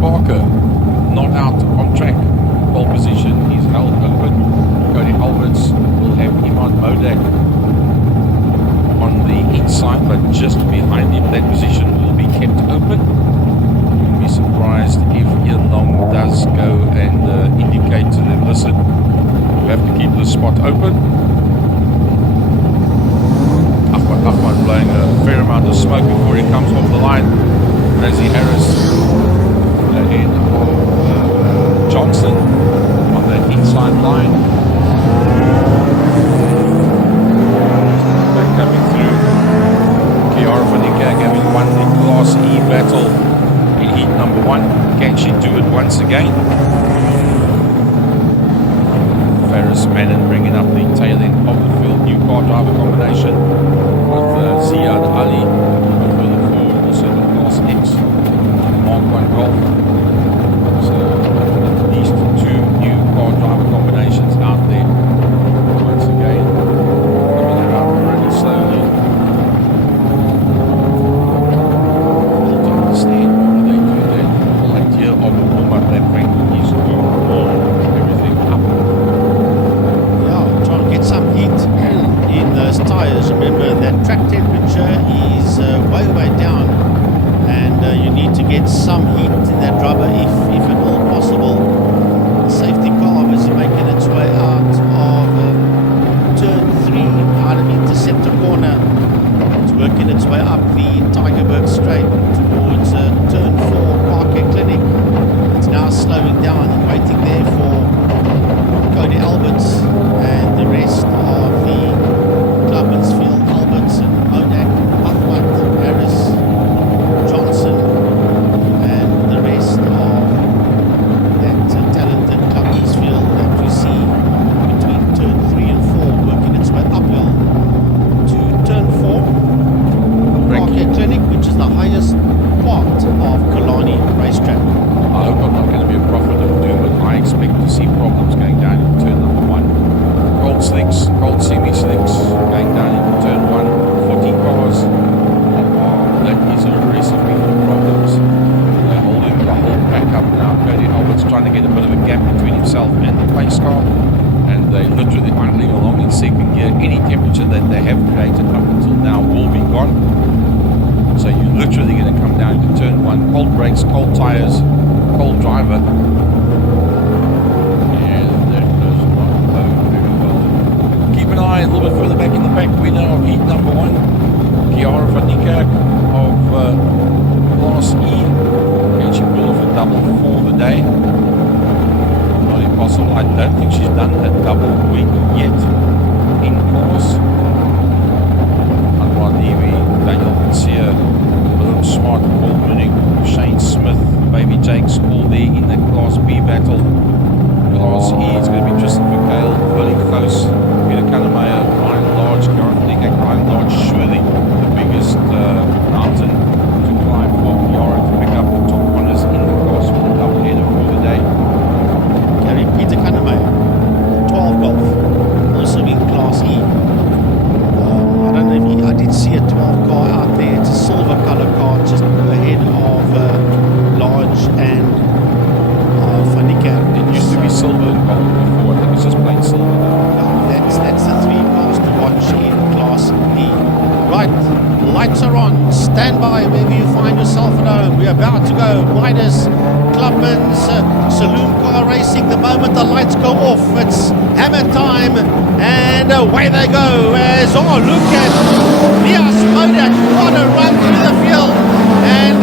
Parker not out on track. Pole position is held open. Cody Alberts will have Imusat Modak on the inside, but just behind him. That position will be kept open. You'll be surprised if Ian Long does go and indicate to them, listen, you have to keep this spot open. Ahmad blowing a fair amount of smoke before he comes off the line. Razzie Harris ahead of Johnson on that inside line. They're coming through. Kiara Vanika having won the Class E battle in heat number 1. Can she do it once again? Ferris Mannon bringing up the tail end of the field. New car driver combination with Ziad Ali further forward, also the Class X Mark 1 Golf. So at least 2 new car driver combinations out there. Once again, coming around really slowly. I don't understand what they do there. The idea of a warm-up that Franco needs to warm everything up. Yeah, trying to get some heat in those tyres. Remember that track temperature is way down, and you need to get some heat in that rubber if at all possible. The safety car was making its way out of turn 3 out of Interceptor corner. It's working its way up the Tigerberg straight towards turn 4 Parquet Clinic. It's now slowing down and waiting there for Cody Alberts and the rest of the Clubmans field. Alberts and Modak, Ahmad, Harris, Johnson, and the rest of that talented Clubmans field that we see between turn 3 and 4 working its way uphill to turn 4 Parquet Clinic, which is the highest part of Killarney racetrack. I hope I'm not going to be a prophet of doom, but I expect to see problems going down in turn number 1. Cold slicks, cold semi-slicks going down into turn 1. 40 cars. That is a recipe for problems. They're holding the whole pack up now. Cody Albert's trying to get a bit of a gap between himself and the pace car, and they literally idling along in second gear. Any temperature that they have created up until now will be gone. So you're literally going to come down to turn 1. Cold brakes, cold tires, cold driver. And that does not bode very well. Keep an eye a little bit further back in the pack. Winner of heat number 1, Kiara Vanika of Class E. Can she pull off a double for the day? Not impossible. I don't think she's done a double week yet in class. Anwar Levy, Daniel Garcia, Willem Smart, Paul Munich, Shane Smith, Baby Jakes, all there in the Class B battle. Class E is going to be Tristan McHale, very close. Peter Kannemeyer, Ryan Large, Gareth Nick, Ryan Large, surely the biggest mountain to climb for Kiara to pick up the top honors in the class with a double header for the day. Gary Peter Kannemeyer, 12 golf, also in Class E. I don't know if I did see a 12 car out there. It's a silver color car just ahead of Large and Fanika. It used to be silver and gold before. I think it's just plain silver now. That's the 3 cars to watch in Class E. Right, lights are on. Stand by wherever you find yourself at home. We're about to go. Midas Clubmans Saloon Car Racing. The moment the lights go off, it's hammer time, and away they go. As look at Nias Modak. What a run through the field, and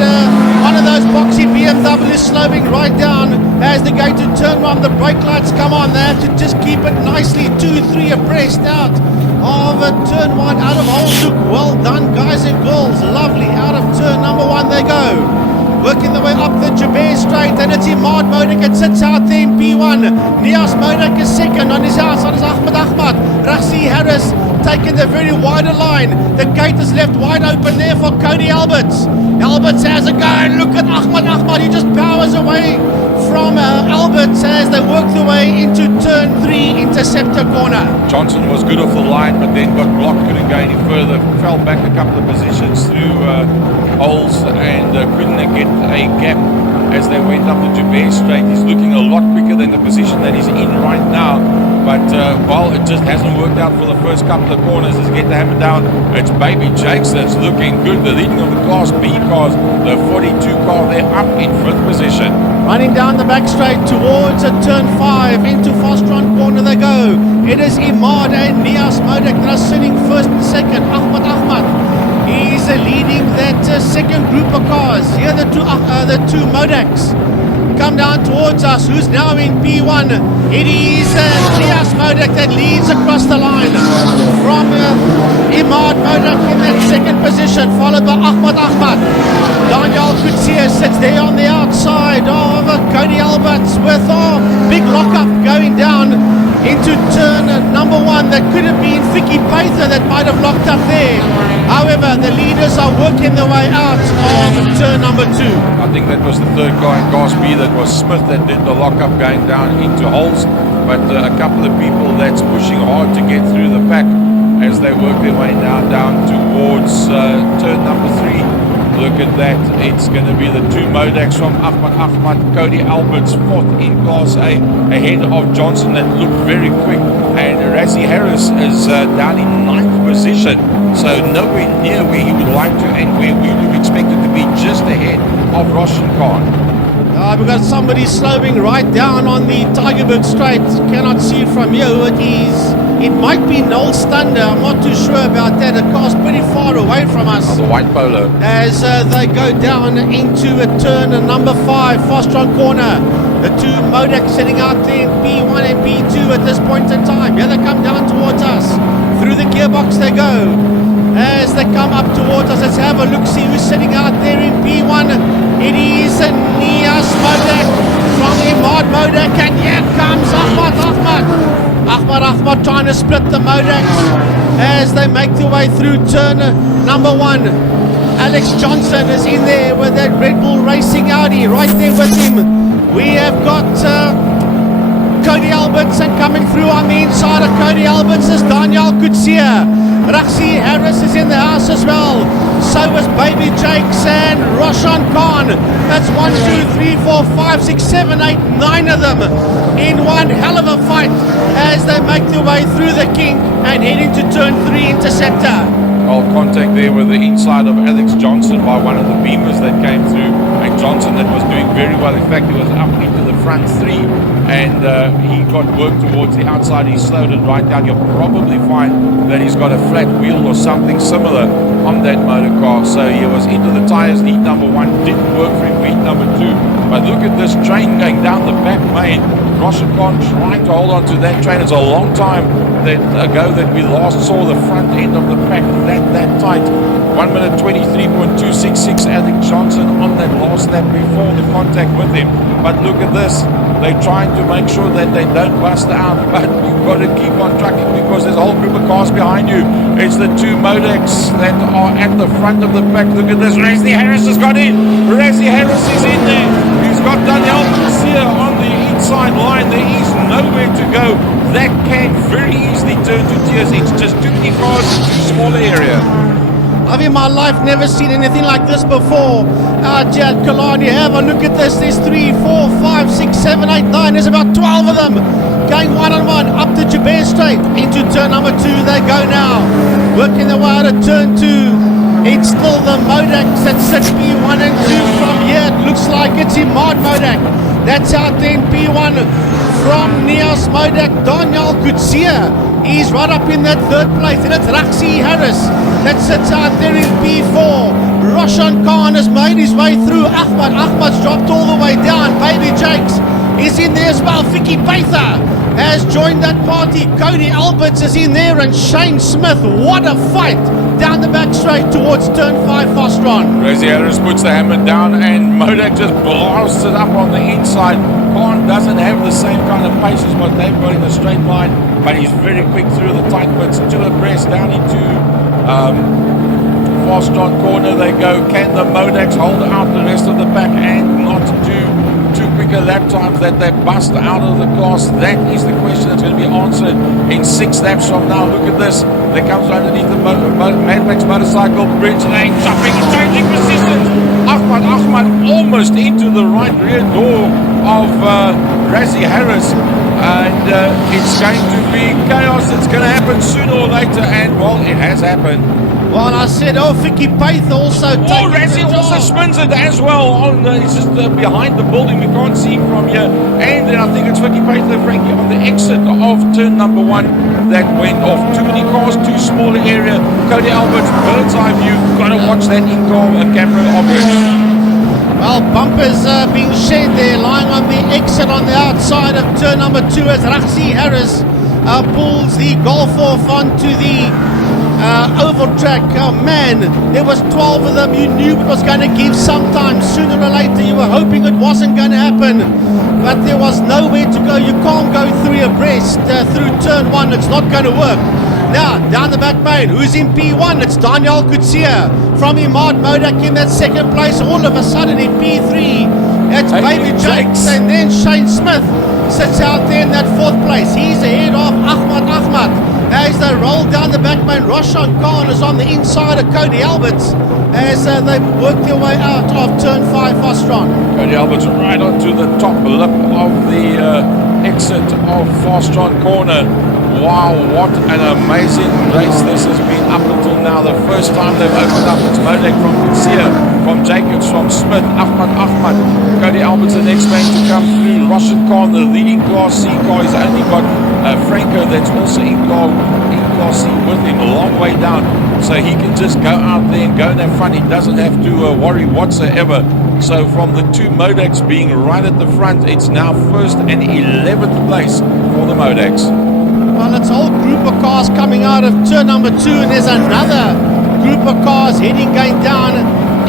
one of those boxy BMWs slowing right down as they go to turn 1. The brake lights come on. They have to just keep it nicely 2-3 abreast out of turn 1 out of Holshoek. Well done, guys and girls. Lovely. Out of turn number 1 they go. Working their way up the Jabez Straight, and it's Imusat Modak. It sits out there in P1. Nias Modak is second. On his outside is Ahmad. Razzie Harris taking the very wider line. The gate is left wide open there for Cody Alberts. Alberts has a go, and look at Ahmad. He just powers away from Alberts as they work their way into turn 3 Interceptor corner. Johnson was good off the line, but then got blocked, couldn't go any further, fell back a couple of positions through holes, and couldn't get a gap as they went up the Joubert Straight. He's looking a lot quicker than the position that he's in right now. But, well, it just hasn't worked out for the first couple of corners. As get the hammer down, it's Baby Jakes that's looking good. The leading of the Class B cars, the 42 car, they're up in 5th position. Running down the back straight towards a turn 5. Into Fostron corner they go. It is Imad and Nias Modek that are sitting first and second. Ahmad. He's leading that second group of cars. Here the two Modeks come down towards us. Who's now in P1? It is Nias Modek that leads across the line from Imad Modek in that second position, followed by Ahmad. Daniel Kutsia sits there on the outside of Cody Alberts with a big lockup going down into turn number 1. That could have been Vicky Paither that might have locked up there. However, the leaders are working their way out of turn number 2. I think that was the third car in Class B. That was Smith that did the lockup going down into holes. But a couple of people that's pushing hard to get through the pack as they work their way down towards turn number 3. Look at that. It's going to be the two Modeks from Ahmad, Cody Alberts, 4th in Class A, ahead of Johnson that looked very quick. And Razzie Harris is down in 9th position. So nowhere near where he would like to and where we would expect it to be, just ahead of Roshan Khan. We've got somebody slowing right down on the Tigerberg Straight. Cannot see it from here who it is. It might be Noel Stunder. I'm not too sure about that. The car's pretty far away from us. The white polo. As they go down into a turn number 5, Fostron corner. The two Modek sitting out there in P1 and P2 at this point in time. Here they come down towards us. Through the gearbox they go. As they come up towards us, let's have a look, see who's sitting out there in P1. It is Nias Modek from Imad Modek, and here comes Ahmad trying to split the Modeks as they make their way through turn number 1. Alex Johnson is in there with that Red Bull Racing Audi right there with him. We have got Cody Albertson coming through on the inside of Cody Alberts is Daniel Kutsia. Raxi Harris is in the house as well. So is Baby Jakes and Roshan Khan. That's 1, 2, 3, 4, 5, 6, 7, 8, 9 of them in one hell of a fight as they make their way through the kink and head into turn 3 interceptor. Contact there with the inside of Alex Johnson by one of the beamers that came through, and Johnson that was doing very well. In fact, he was up into the front 3 and he got work towards the outside. He slowed it right down. You'll probably find that he's got a flat wheel or something similar on that motor car. So he was into the tires, heat number 1, didn't work for him for heat number 2. But look at this train going down the back main. Roshan Khan trying to hold on to that train. It's a long time ago that we last saw the front end of the pack that tight. 1 minute 23.266. Alex Johnson on that last lap before the contact with him. But look at this. They're trying to make sure that they don't bust out, but you've got to keep on trucking because there's a whole group of cars behind you. It's the two Modeks that are at the front of the pack. Look at this. Razzie Harris has got in. Razzie Harris is in there. He's got Daniel Kutsia on the inside line. There is nowhere to go. That can very easily turn to tears. It's just too many cars in too small an area. I've in my life never seen anything like this before. Out here at Killarney, have a look at this. There's 3, 4, 5, 6, 7, 8, 9. There's about 12 of them going one-on-one up the Joubert Straight. Into turn number 2 they go now. Working their way out of turn 2. It's still the Modeks that sit P1 and 2 from here. It looks like it's Imad Modek. That's out there in P1 from Nias Modek. Daniel Kutsia. He's right up in that 3rd place. And it's Raxi Harris that sits out there in P4. Roshan Khan has made his way through. Ahmad's dropped all the way down. Baby Jakes is in there as well. Vicky Paither has joined that party. Cody Alberts is in there and Shane Smith. What a fight down the back straight towards turn 5 Fostron. Razzie Harris puts the hammer down and Modek just blasts it up on the inside. Khan doesn't have the same kind of pace as what they've got in the straight line, but he's very quick through the tight bits. 2 abreast down into Fostron corner they go. Can the Modeks hold out the rest of the pack and not do too quicker lap times that they bust out of the class? That is the question that's going to be answered in 6 laps from now. Look at this. They comes underneath the Mad Max motorcycle bridge lane, jumping and changing positions. Ahmad almost into the right rear door of Razzie Harris. And it's going to be chaos. It's going to happen sooner or later. And, well, it has happened. Well, I said, Vicky Paith also taking Razzie the also job. spins it as well. He's just behind the building. We can't see him from here. And then I think it's Vicky Paith, Frankie, on the exit of turn number 1 that went off. Too many cars, too small an area. Cody Albert's bird's eye view. Got to watch that in-car camera object. Well, bumpers being shed there, lying on the exit on the outside of turn number 2 as Razzie Harris pulls the Golf off onto the oval track. Oh man, there was 12 of them. You knew it was going to give sometime sooner or later. You were hoping it wasn't going to happen, but there was nowhere to go. You can't go 3 abreast through turn 1. It's not going to work. Now, down the back main, who's in P1? It's Daniel Kutsia from Imusat Modak in that second place. All of a sudden in P3, it's Baby Jakes, and then Shane Smith sits out there in that 4th place. He's ahead of Ahmad as they roll down the back main. Roshan Khan is on the inside of Cody Alberts as they work their way out of turn 5 Fastron. Cody Alberts right onto the top lip of the exit of Fastron corner. Wow, what an amazing race this has been up until now. The first time they've opened up, it's Modak from Kutsia, from Jacobs, from Smith, Ahmad, Cody Alberts the next man to come through. Roshan Khan, the leading Class C car. He's only got Franco that's also in Class C with him a long way down. So he can just go out there and go in that front. He doesn't have to worry whatsoever. So from the 2 Modaks being right at the front, it's now 1st and 11th place for the Modaks. Well, it's a whole group of cars coming out of turn number 2, and there's another group of cars going down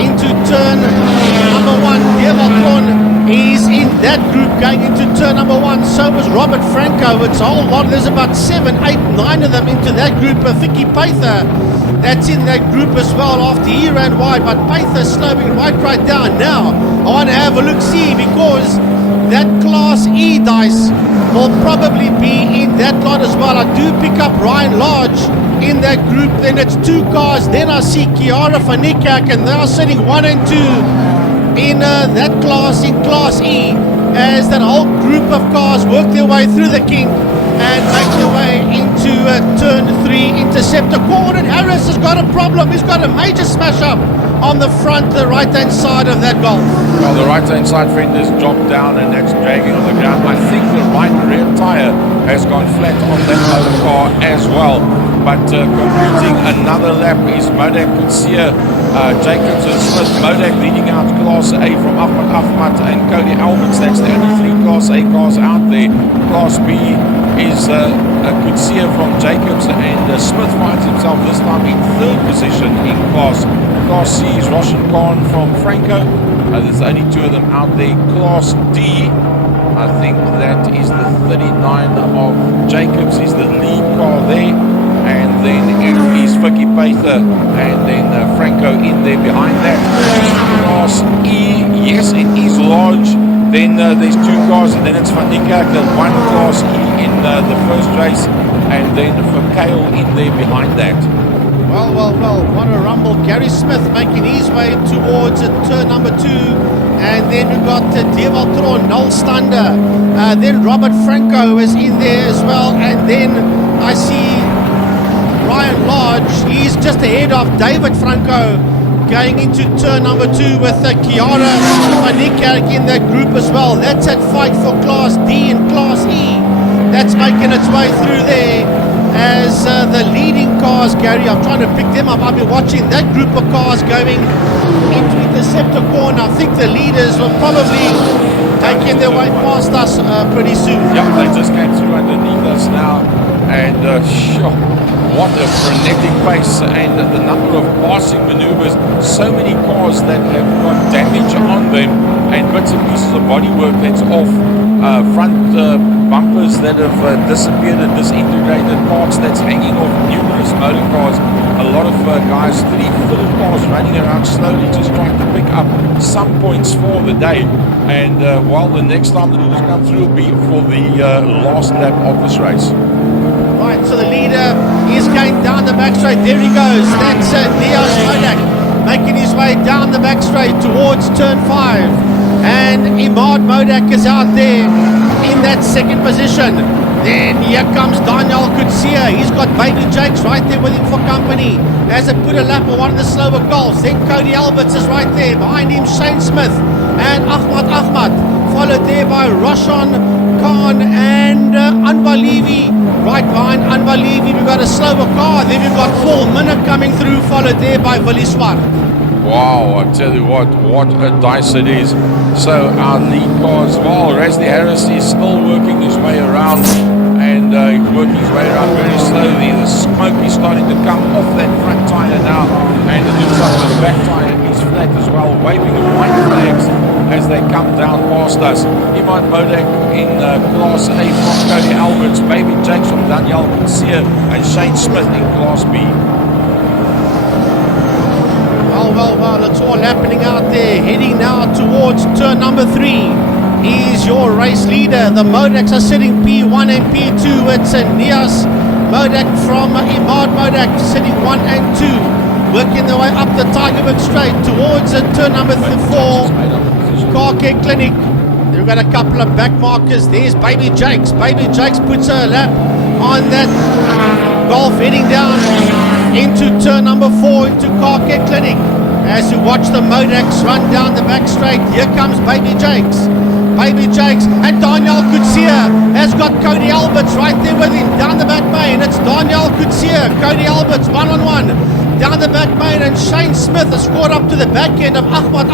into turn number 1. Devaltron is in that group going into turn number 1. So was Robert Franco. It's a whole lot. There's about 7, 8, 9 of them into that group. Vicky Paither, that's in that group as well after he ran wide, but Paither slowing right down. Now, I want to have a look-see because that Class E dice will probably be in that lot as well. I do pick up Ryan Lodge in that group. Then it's 2 cars. Then I see Kiara Fanikak, and they are sitting 1 and 2 in that class, in Class E, as that whole group of cars work their way through the kink and make their way into turn 3 Interceptor. Gordon Harris has got a problem. He's got a major smash up on the front, the right-hand side of that Golf. Well, the right-hand side fender's dropped down and that's dragging on the ground. I think the right rear tyre has gone flat on that other car as well. But completing another lap is Modak Kutsia, Jacobs and Smith. Modak leading out Class A from Ahmad and Cody Alberts. That's the only 3 Class A cars out there. Class B is Kutsia from Jacobs, and Smith finds himself this time in 3rd position in Class C is Roshan Khan from Franco. There's only 2 of them out there. Class D, I think that is the 39 of Jacobs, is the lead car there. And then it is Vicky Paither and then Franco in there behind that. Class E, yes, it is large. Then there's 2 cars, and then it's Van Niekerk, the 1 Class E in the first race, and then for Kale in there behind that. Well, what a rumble. Gary Smith making his way towards turn number 2. And then we've got Devaltron, Noel Stander. Then Robert Franco is in there as well. And then I see Ryan Lodge. He's just ahead of David Franco going into turn number 2 with Kiara Fanikak in that group as well. That's that fight for Class D and Class E. That's making its way through there. As the leading cars, Gary, I'm trying to pick them up. I've been watching that group of cars going into Interceptor corner. I think the leaders will probably taking their way past us pretty soon. Yeah, they just came through underneath us now, and sure, what a frenetic pace and the number of passing maneuvers. So many cars that have got damage on them and bits and pieces of bodywork that's off. Front bumpers that have disappeared and disintegrated, parts that's hanging off numerous motor cars. A lot of guys, 3 full cars running around slowly just trying to pick up some points for the day. And while the next time the leaders come through will be for the last lap of this race. Right, so the leader is going down the back straight. There he goes. That's Leon Modak making his way down the back straight towards turn 5. Imad Modak is out there in that second position. Then here comes Daniel Kutsia. He's got Baby Jakes right there with him for company. As they put a lap on one of the slower golfs. Then Cody Alberts is right there. Behind him, Shane Smith and Ahmad. Followed there by Roshan Khan and Anwar Levy. Right behind Anwar Levy, we've got a slower car. Then we've got Paul Minner coming through, followed there by Willie Swart. Wow, I tell you what a dice it is. So our lead car as well, Rasli Harris is still working his way around, and he's working his way around very slowly. The smoke is starting to come off that front tyre now, and it looks like the back tyre is flat as well, waving the white flags as they come down past us. Imad Modak in Class A from Cody Alberts, Baby Jakes from Daniel Kutsia, and Shane Smith in Class B. Well, it's all happening out there. Heading now towards turn number 3 is your race leader. The Modaks are sitting P1 and P2. It's Nias Modak from Imad Modak sitting 1 and 2. Working their way up the Tigerberg Straight towards turn number 4. Car Care Clinic. They've got a couple of back markers. There's Baby Jakes. Baby Jakes puts her lap on that Golf heading down into turn number 4 into Car Care Clinic. As you watch the Modaks run down the back straight, here comes Baby Jakes. Baby Jakes and Daniel Kutsia has got Cody Alberts right there with him down the back main. It's Daniel Kutsia, Cody Alberts 1-on-1 down the back main, and Shane Smith has scored up to the back end of Ahmad,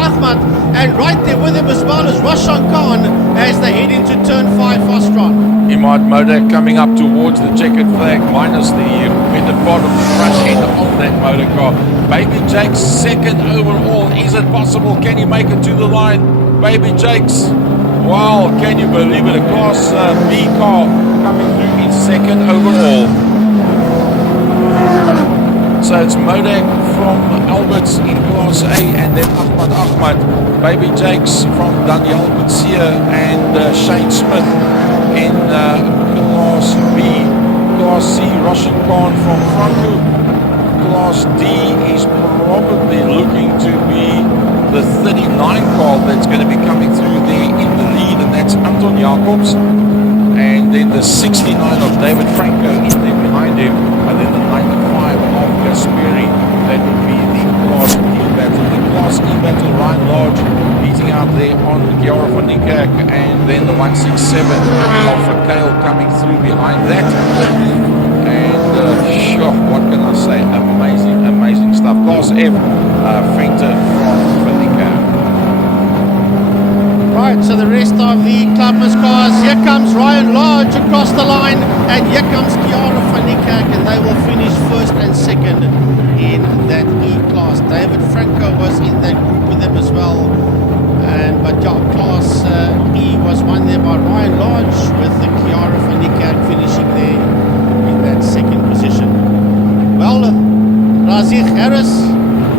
and right there with him as well as Roshan Khan as they head into turn 5 Fastron. Imad Modak coming up towards the checkered flag, minus the middle part of the front end of that motor car. Baby Jakes second overall. Is it possible? Can he make it to the line? Baby Jakes. Wow, can you believe it? A Class B car coming through in second overall. So it's Modak from Alberts in Class A, and then Ahmad, Baby Jakes from Daniel Kutsia, and Shane Smith in Class B. Class C, Roshan Khan from Franco. Class D is probably looking to be the 39 car that's going to be coming through there in the lead, and that's Anton Jacobs. And then the 69 of David Franco in there behind him, and then the 95 of Gasperi. That would be the Class E battle. The Class E battle, Ryan Lodge beating out there on Giora van Niekerk, and then the 167 of Kale coming through behind that. And sure, what can I say? Amazing stuff. Class F, Fenter from van Niekerk. Right, so the rest of the Clubman's cars, here comes Ryan Lodge across the line, and here comes Giora van Niekerk, and they will finish first and second in that E-Class. David Franco was in that group with them as well, but yeah, Class E was won there by Ryan Lodge, with the Giora van Niekerk finishing there in that second position. Well, Rasli Harris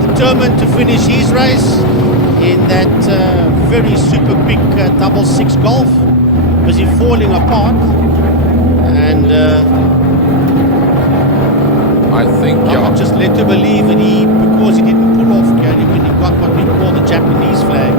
determined to finish his race in that very super quick double 6 Golf, busy falling apart, and I think I'm just led to believe that because he didn't pull off Gary when he got what we call the Japanese flag,